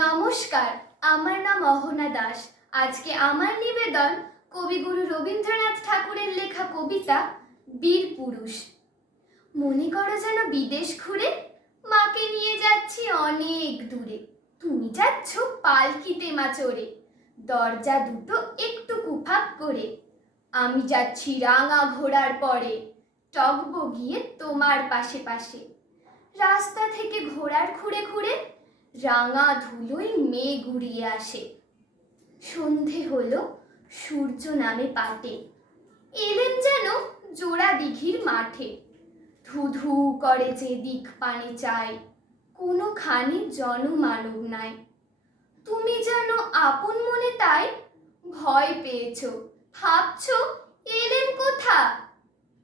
নমস্কার, আমার নাম অহনা দাস। আজকে আমার নিবেদন কবিগুরু রবীন্দ্রনাথ ঠাকুরের লেখা কবিতা বীর পুরুষ। মনে করো যেন বিদেশ ঘুরে মাকে নিয়ে যাচ্ছি অনেক দূরে। তুমি যাচ্ছ পালকিতে মা চড়ে, দরজা দুটো একটু কুফাক করে। আমি যাচ্ছি রাঙা ঘোড়ার পরে, টগবো গিয়ে তোমার পাশে পাশে। রাস্তা থেকে ঘোড়ার খুঁড়ে খুঁড়ে রাঙা ধুলোয় মেঘ উড়িয়ে আসে। সন্ধে হলো, সূর্য নামে পাটে, এলেম যেন জোড়া দিঘির মাঠে। ধু ধু করে যেদিক পানে চায়, কোনোখানে জনমানব নাই। তুমি যেন আপন মনে তাই ভয় পেয়েছ, ভাবছ এলেম কোথা।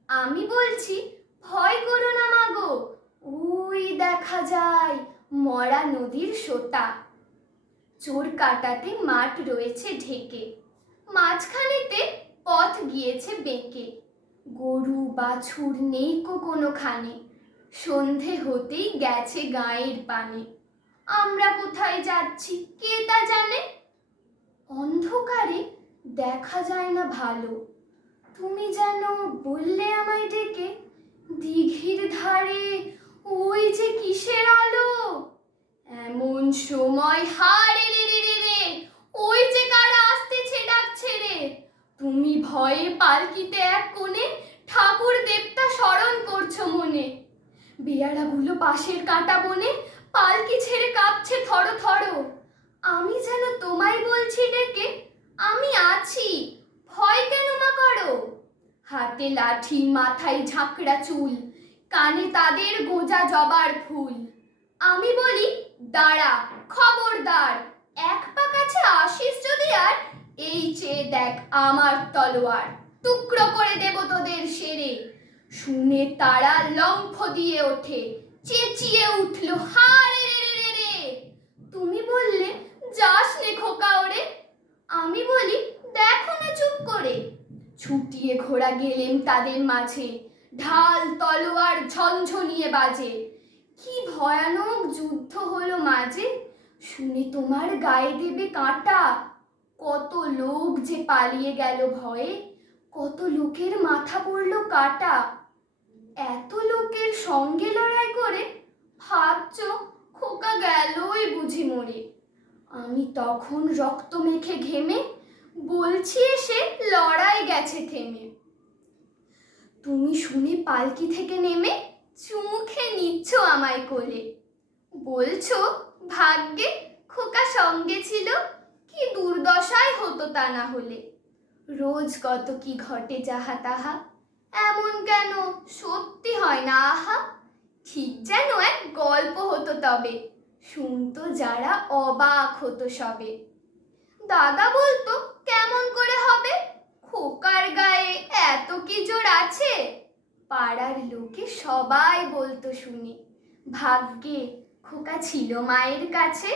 আমি বলছি ভয় করো না মাগো, ওই দেখা যায় মরা নদীর সোতা। চোর কাটাতে মাঠ রয়েছে ঢেকে, মাঝখানেতে পথ গিয়েছে বেঁকে। গরু বাছুর নেই কোনোখানে, সন্ধে হতেই গেছে গাঁয়ের পানে। আমরা কোথায় যাচ্ছি কে তা জানে, অন্ধকারে দেখা যায় না ভালো। তুমি যেন বললে আমায় ডেকে, দিঘির ধারে ওই যে কিসের আলো। এমন সময় হারে রে রে রে রে, ওই যে কারা আসতেছে ডাকছে রে। তুমি ভয়ে পালকিতে এক কোণে ঠাকুর দেবতা স্মরণ করছো মনে। বেয়ারাগুলো পাশের কাঁটা বনে পালকি ছেড়ে কাঁপছে থরো থরো। আমি যেন তোমায় বলছি ডেকে, আমি আছি, ভয় কেন মা করো। হাতে লাঠি, মাথায় ঝাঁকড়া চুল, কানে তাদের গোঁজা জবার ফুল। আমি বলি দাঁড়া, খবরদার, এক পা কাছে আসিস যদি আর, এই চেয়ে দেখ আমার তলোয়ার, টুকরো করে দেব তোদের সেরে। শুনে তারা লম্ফ দিয়ে ওঠে, চেঁচিয়ে উঠলো হারে রে রে রে রে। তুমি বললে যাস নে খোকা ওরে, আমি বলি দেখো না চুপ করে। ছুটিয়ে ঘোড়া গেলেম তাদের মাঝে, ঢাল তলোয়ার ঝনঝনিয়ে বাজে। কি ভয়ানক যুদ্ধ হলো মাঝে, শুনে তোমার গায়ে দেবে কাঁটা। কত লোক যে পালিয়ে গেল ভয়ে, কত লোকের মাথা পড়ল কাটা। এত লোকের সঙ্গে লড়াই করে ভাবছ খোকা গেলই বুঝি মরে। আমি তখন রক্ত মেখে ঘেমে বলছি এসে লড়াই গেছে থেমে। তুমি শুনে পালকি থেকে নেমে চুমু খেয়ে নিচ্ছ আমায় কোলে। বলছো ভাগ্যে খোকা সঙ্গে ছিল, কি দুর্দশায় হতো তা না হলে। রোজ কত কি ঘটে যাহা তাহা, এমন কেন সত্যি হয় না আহা। ঠিক যেন এক গল্প হতো তবে, শুনতো যারা অবাক হতো সবে। দাদা বলতো কেমন করে হবে, খোকার গায়ে এত কি জোর আছে। পাড়ার লোকে সবাই বলতো শুনে, ভাগ্যে খোকা ছিল মায়ের কাছে।